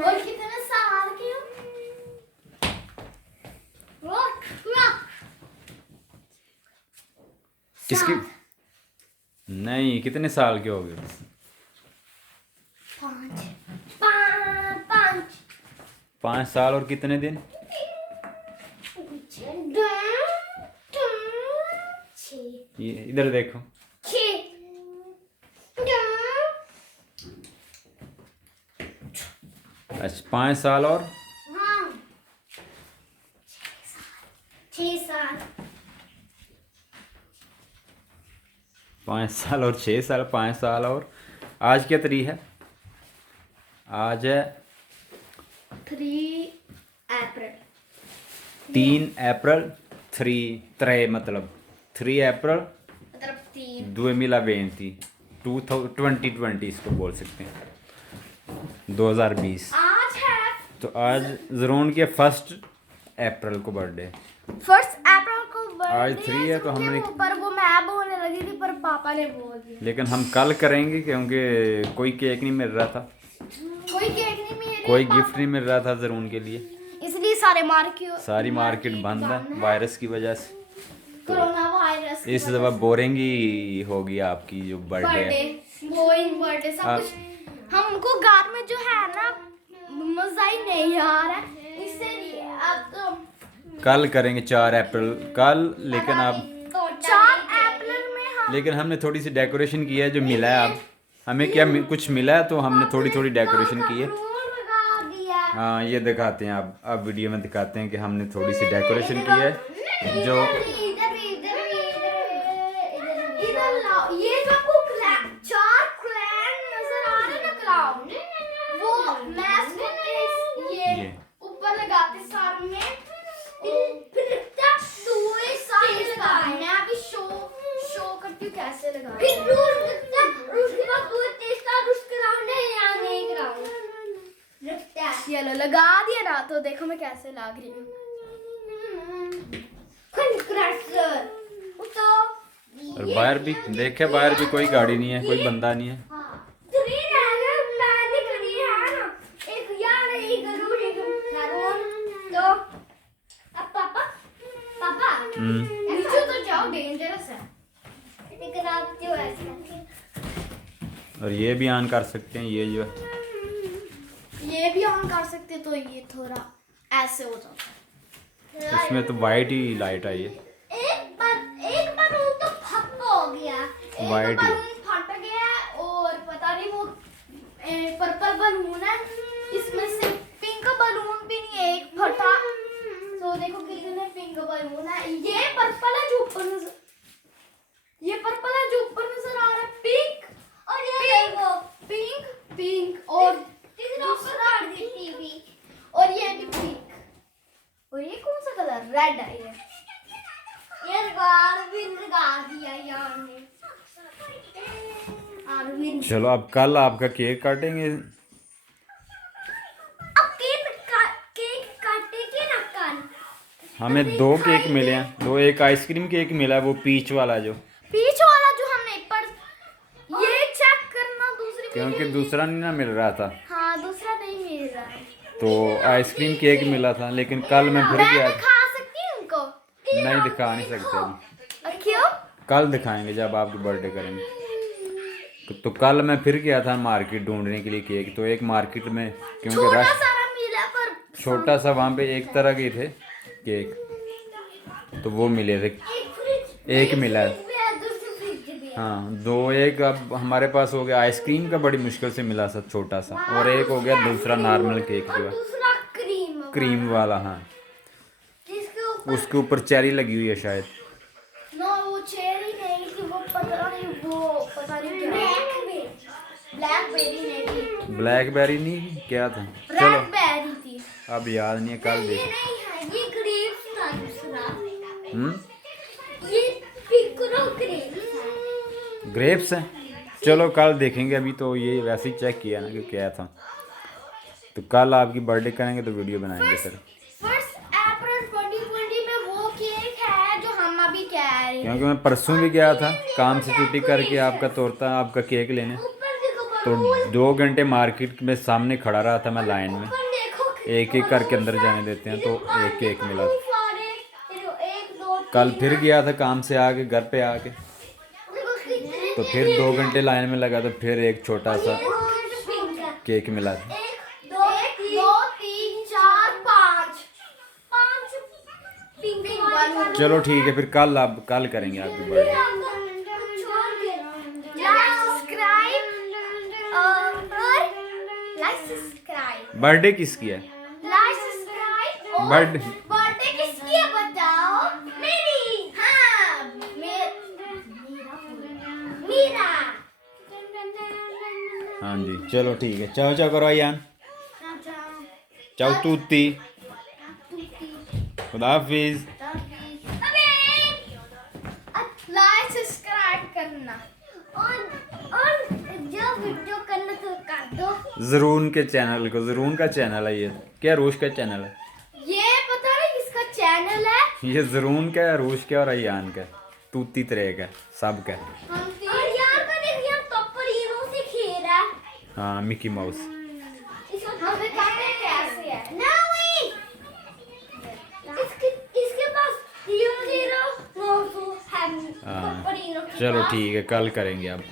और कितने साल की हो? किसकी? नहीं, कितने साल के हो गए? 5 साल और कितने दिन? 6 ये इधर देखो। 6 अच्छा, 5 साल और हाँ 6 साल 5 साल और 6 साल, 5 साल और आज क्या तारीख है? आज है 3 अप्रैल 3 अप्रैल 3 मतलब 3 अप्रैल मतलब 3 2020 2020 इसको बोल सकते हैं, 2020। आज है तो आज ज़रून के 1 अप्रैल को बर्थडे। 1 अप्रैल को आज बर्थडे 3 है तो हमने, पर वो मैं बोलने लगी थी पर पापा ने बोल दिया। लेकिन हम कल करेंगे क्योंकि कोई केक नहीं मिल रहा था, कोई केक नहीं मिल कोई गिफ्ट नहीं मिल रहा था ज़रून के लिए, इसलिए सारी मार्केट बंद है वायरस की वजह से। कोरोना वायरस इस दफ़ा बोरिंग ही होगी आपकी जो बर्थडे है। बोइंग बर्थडे सब कुछ हमको घर में जो है ना मजा ही नहीं आ रहा है, इसलिए अब तो कल करेंगे 4 अप्रैल कल, लेकिन अब 4 अप्रैल में हम लेकिन हमने थोड़ी सी डेकोरेशन की है जो मिला है। अब हमें क्या कुछ मिला है तो हमने थोड़ी थोड़ी डेकोरेशन की है। रोल लगा दिया। हाँ, ये दिखाते हैं, अब वीडियो में दिखाते हैं कि हमने थोड़ी सी डेकोरेशन की है जो इधर लाओ, ये जो आपको 4 क्लैन नजर आ रहे ना क्लाउड, वो मैस ये ऊपर लगाते सामने, फिर दो साइड लगाते। मैं अभी शो करती हूँ कैसे लगाते। फिर उसके बाद दो तीसरा उसके राउंड है यहाँ एक राउंड चलो लगा दिया ना, तो देखो मैं कैसे लग रही हूँ। और बाहर भी देखे, बाहर भी कोई गाड़ी नहीं है, कोई बंदा नहीं है। नीचे तो जाओ, डेंजरस है। और ये भी ऑन कर सकते हैं, ये जो है ये भी ऑन कर सकते, तो ये थोड़ा ऐसे हो जाता है। इसमें तो वाइट ही लाइट आई है, एक बलून तो फट हो गया, एक White ही। बलून फट गया और पता नहीं वो पर्पल बलून है, इसमें से पिंक बलून भी नहीं है, एक फटा। तो देखो कितने पिंक बलून है। ये पर्पल है जो ऊपर नजर, ये पर्पल है जो ऊपर नजर आ रहा है, पिंक और ये देखो पिंक और दूसरा टीवी और ये भी पिंक और ये कौन सा कलर, रेड है ये गाड़ भी लगा दिया यार ने। आरविन चलो अब कल आपका केक काटेंगे। अब केक काटेंगे ना कल। हमें 2 केक मिले हैं, 2, एक आइसक्रीम केक मिला है वो पीच वाला जो हमने पर ये चेक करना दूसरी क्योंकि दूसरा नहीं ना मिल रहा था, हाँ दूसरा नहीं मिल रहा है। तो आइसक्रीम केक मिला था, लेकिन कल मैं फिर गया। मैं खा सकती हूँ उनको? नहीं, दिखा नहीं सकते अभी, क्यों? कल दिखाएंगे जब आपकी बर्थडे करेंगे। तो कल मैं फिर गया था मार्केट ढूंढने के लिए केक, तो एक मार्केट में क्योंकि छोटा रश सारा मिला पर छोटा सा, वहाँ पे एक तरह के थे केक, तो वो मिले थे, एक मिला है। हाँ 2, एक अब हमारे पास हो गया आइसक्रीम का, बड़ी मुश्किल से मिला सा छोटा सा, और एक हो गया दूसरा नॉर्मल केक जो है दूसरा क्रीम वाला। हाँ, जिसके ऊपर उसके ऊपर चेरी लगी हुई है शायद। नो वो चेरी नहीं थी, वो पता नहीं क्या ब्लैकबेरी नहीं थी, ब्लैकबेरी नहीं, क्या था? चलो ब्लैकबेरी थी। अब याद नहीं है, कल ये देख। नहीं है, ये ग्रेप्स था दूसरा, हम्म, ये पिंकरो ग्रेप्स ग्रेप्स है। चलो कल देखेंगे, अभी तो ये वैसे ही चेक किया ना कि क्या था, तो कल आपकी बर्थडे करेंगे तो वीडियो बनाएंगे सर। 1 अप्रैल 2020 में वो केक है जो हम अभी कह रहे हैं। क्योंकि मैं परसों भी गया था काम से छुट्टी करके आपका केक लेने, ऊपर देखो तो 2 घंटे मार्केट में सामने खड़ा रहा था मैं लाइन में, एक एक करके अंदर जाने देते हैं, तो एक एक मिला था। कल फिर गया था काम से आके घर पे आके, तो फिर 2 घंटे लाइन में लगा, तो फिर एक छोटा सा केक मिला था। 1 2 3 4 5 5 चलो ठीक है, फिर कल करेंगे आपकी बर्थडे। बर्थडे किसकी है? बर्थडे बर्थडे किसकी है बताओ? मेरी। हाँ मेरा। हाँ जी, चलो ठीक है, चाओ चाओ करो यान, चाओ तूती, खुदा हाफिज। लाइक सब्सक्राइब करना और जो वीडियो करना तो कर दो। जरून के चैनल को, जरून का चैनल है ये, क्या रूश का चैनल है? ये पता नहीं किसका चैनल है। ये जरून का है, रूश का और अयान का, तूती तरे का, सब का। और यार का देख यार टॉपर हीरो से खेल रहा है। हाँ, मिकी माउस। हमें कहते हैं कैसे है ना वही इसके पास हीरो हीरो वो है हाँ टॉपर हीरो के चलो पास। ठीक है, कल करेंगे अब।